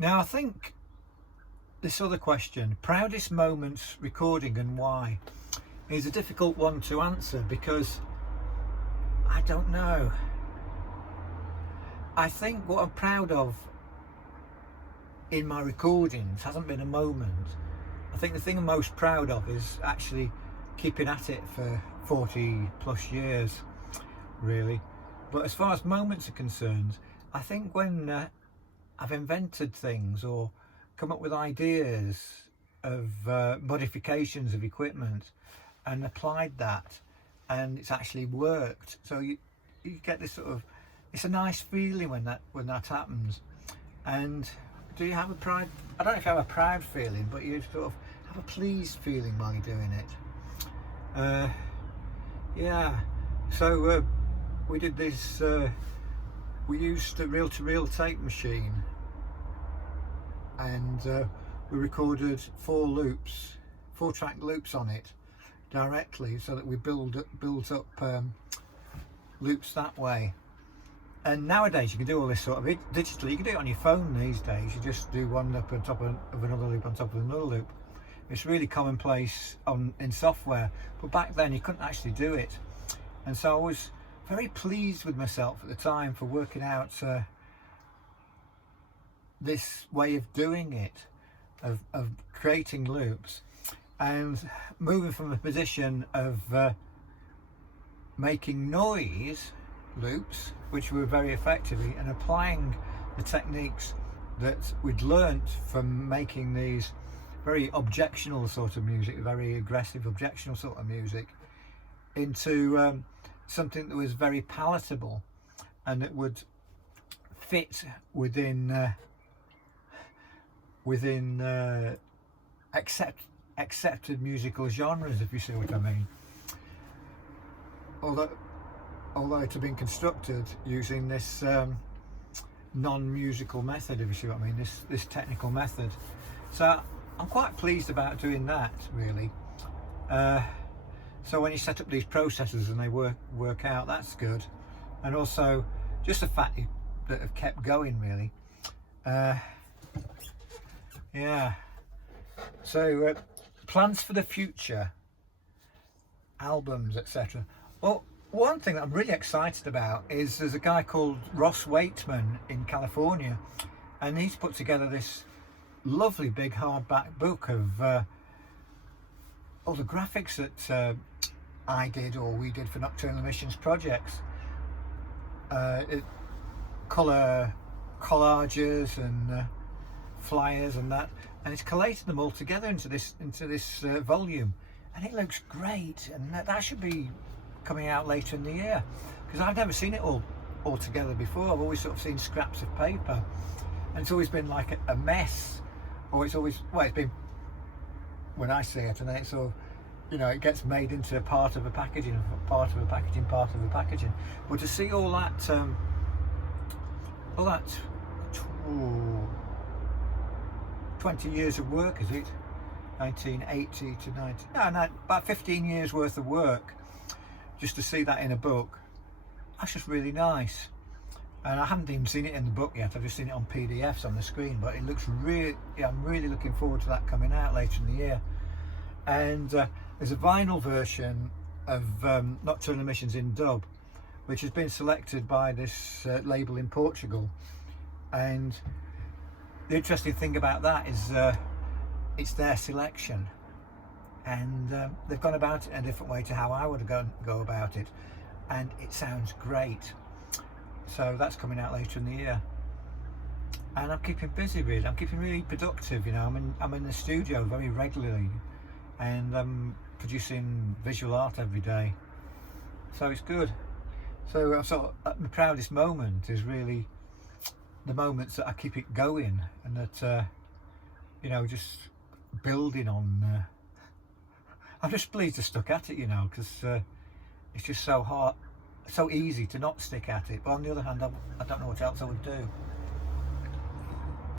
Now I think this other question, proudest moments recording and why, is a difficult one to answer because I don't know. I think what I'm proud of in my recordings hasn't been a moment. I think the thing I'm most proud of is actually keeping at it for 40 plus years, really. But as far as moments are concerned, I think when I've invented things or come up with ideas of modifications of equipment and applied that, and it's actually worked. So you get this sort of, it's a nice feeling when that happens. And do you have a pride? I don't know if you have a proud feeling, but you sort of have a pleased feeling while you're doing it. Yeah. So we did this. We used a reel-to-reel tape machine, and we recorded 4-track loops on it directly, so that we built up loops that way. And nowadays you can do all this sort of digitally. You can do it on your phone these days. You just do one loop on top of another loop on top of another loop. It's really commonplace in software, but back then you couldn't actually do it. And so I was very pleased with myself at the time for working out this way of doing it, of creating loops and moving from a position of making noise loops, which were very effectively, and applying the techniques that we'd learnt from making these very objectional sort of music, very aggressive objectional sort of music, into something that was very palatable and that would fit within accepted musical genres, if you see what I mean. Although it had been constructed using this non-musical method, if you see what I mean, this technical method. So I'm quite pleased about doing that, really. So when you set up these processes and they work out, that's good. And also just the fact that have kept going, really. Yeah. So plans for the future, albums, etc. Well, one thing that I'm really excited about is there's a guy called Ross Waitman in California, and he's put together this lovely big hardback book of all the graphics that I did or we did for Nocturnal Emissions projects. Colour collages and flyers and that, and it's collated them all together into this volume, and it looks great, and that should be coming out later in the year, because I've never seen it all together before. I've always sort of seen scraps of paper, and it's always been like a mess, or it's always, well, it's been, when I see it, and then it's sort of, you know, it gets made into a part of a packaging, part of a packaging, part of a packaging. But to see all that 20 years of work, is it? 1980 to 90, no, about 15 years worth of work, just to see that in a book, that's just really nice. And I haven't even seen it in the book yet, I've just seen it on PDFs on the screen, but it looks really, yeah, I'm really looking forward to that coming out later in the year. And there's a vinyl version of Nocturnal Emissions in dub, which has been selected by this label in Portugal. And the interesting thing about that is it's their selection, and they've gone about it in a different way to how I would go about it, and it sounds great. So that's coming out later in the year, and I'm keeping busy, really. I'm keeping really productive, you know. I'm in the studio very regularly, and I'm producing visual art every day, so it's good. So I'm sort of, my proudest moment is really the moments that I keep it going, and that you know, just building on. I'm just pleased I stuck at it, you know, because it's just so hard, so easy to not stick at it. But on the other hand, I don't know what else I would do.